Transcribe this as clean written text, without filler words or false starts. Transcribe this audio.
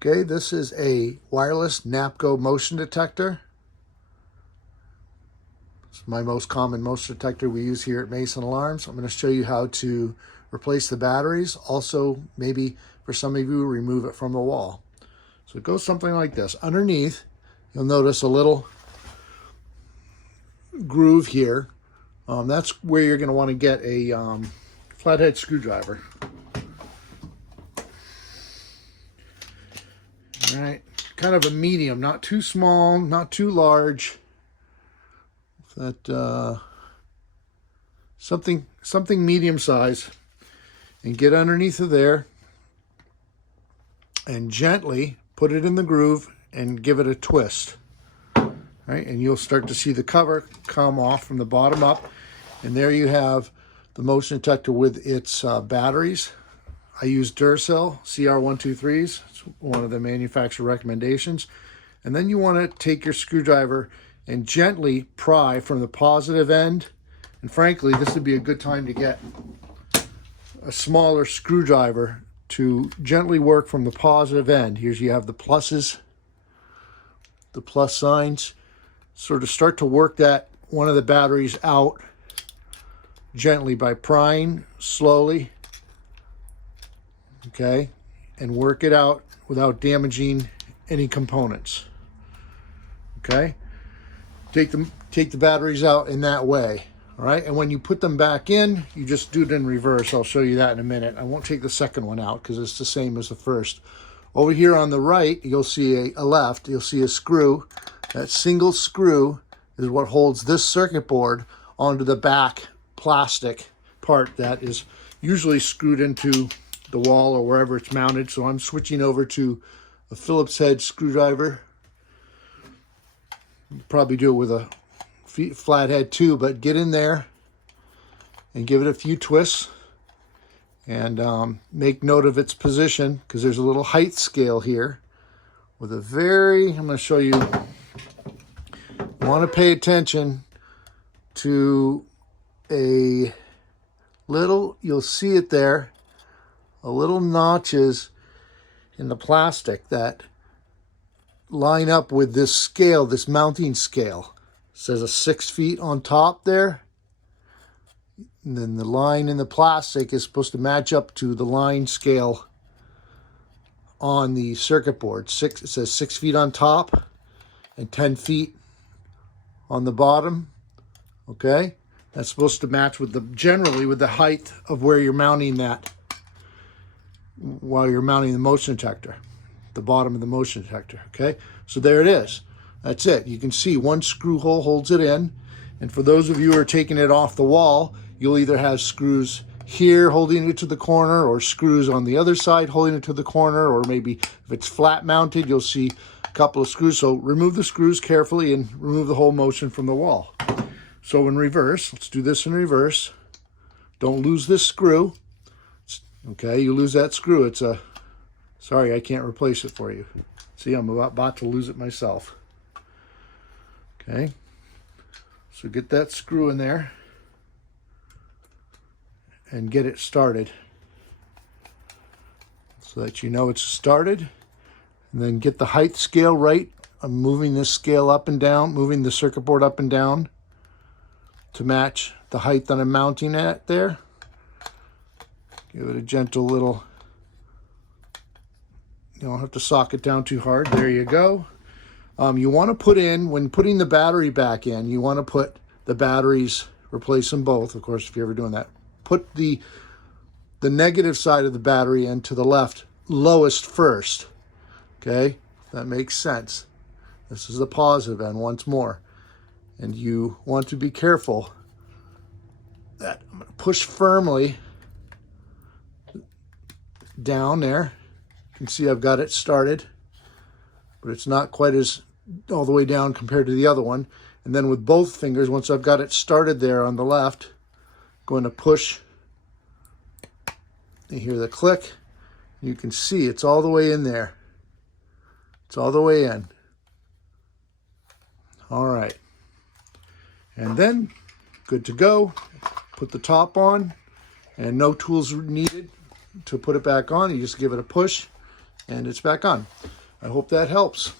Okay, this is a wireless NAPCO motion detector. It's my most common motion detector we use here at Mason Alarms. I'm going to show you how to replace the batteries. Also, maybe for some of you, remove it from the wall. So it goes something like this. Underneath, you'll notice a little groove here. That's where you're going to want to get a flathead screwdriver. All right, kind of a medium, not too small, not too large. That something medium size, and get underneath of there and gently put it in the groove and give it a twist. All right, and you'll start to see the cover come off from the bottom up, and there you have the motion detector with its batteries. I use DURACELL CR123s. It's one of the manufacturer recommendations. And then you want to take your screwdriver and gently pry from the positive end. And frankly, this would be a good time to get a smaller screwdriver to gently work from the positive end. Here you have the pluses, the plus signs. Sort of start to work that one of the batteries out gently by prying slowly. Okay, and work it out without damaging any components. Okay, take the batteries out in that way. All right, and when you put them back in, you just do it in reverse. I'll show you that in a minute. I won't take the second one out because it's the same as the first. Over here on the right, you'll see a left, you'll see a screw. That single screw is what holds this circuit board onto the back plastic part that is usually screwed into the wall or wherever it's mounted. So I'm switching over to a Phillips head screwdriver. You probably do it with a flathead too, but get in there and give it a few twists and make note of its position, because there's a little height scale here with a I'm going to show you, want to pay attention to a little, you'll see it there, a little notches in the plastic that line up with this scale, this mounting scale. It says a 6 feet on top there. And then the line in the plastic is supposed to match up to the line scale on the circuit board. It says 6 feet on top and 10 feet on the bottom. Okay? That's supposed to match with generally with the height of where you're mounting that while you're mounting the motion detector, the bottom of the motion detector. Okay, so there it is. That's it. You can see one screw hole holds it in, and for those of you who are taking it off the wall, you'll either have screws here holding it to the corner, or screws on the other side holding it to the corner, or maybe if it's flat mounted, you'll see a couple of screws. So remove the screws carefully and remove the whole motion from the wall. So in reverse, let's do this in reverse. Don't lose this screw. Okay, you lose that screw, it's a, sorry, I can't replace it for you. See, I'm about to lose it myself. Okay, so get that screw in there and get it started so that you know it's started. And then get the height scale right. I'm moving this scale up and down, moving the circuit board up and down to match the height that I'm mounting at there. Give it a gentle little, you don't have to sock it down too hard. There you go. You want to put in, when putting the battery back in, you want to put the batteries, replace them both, of course, if you're ever doing that. Put the negative side of the battery in to the left, lowest first. Okay, that makes sense. This is the positive end once more. And you want to be careful that I'm going to push firmly down there. You can see I've got it started, but it's not quite as all the way down compared to the other one. And then with both fingers, once I've got it started there on the left, I'm going to push. You hear the click. You can see it's all the way in there. It's all the way in. All right. And then, good to go. Put the top on, and no tools needed to put it back on. You just give it a push, and it's back on. I hope that helps.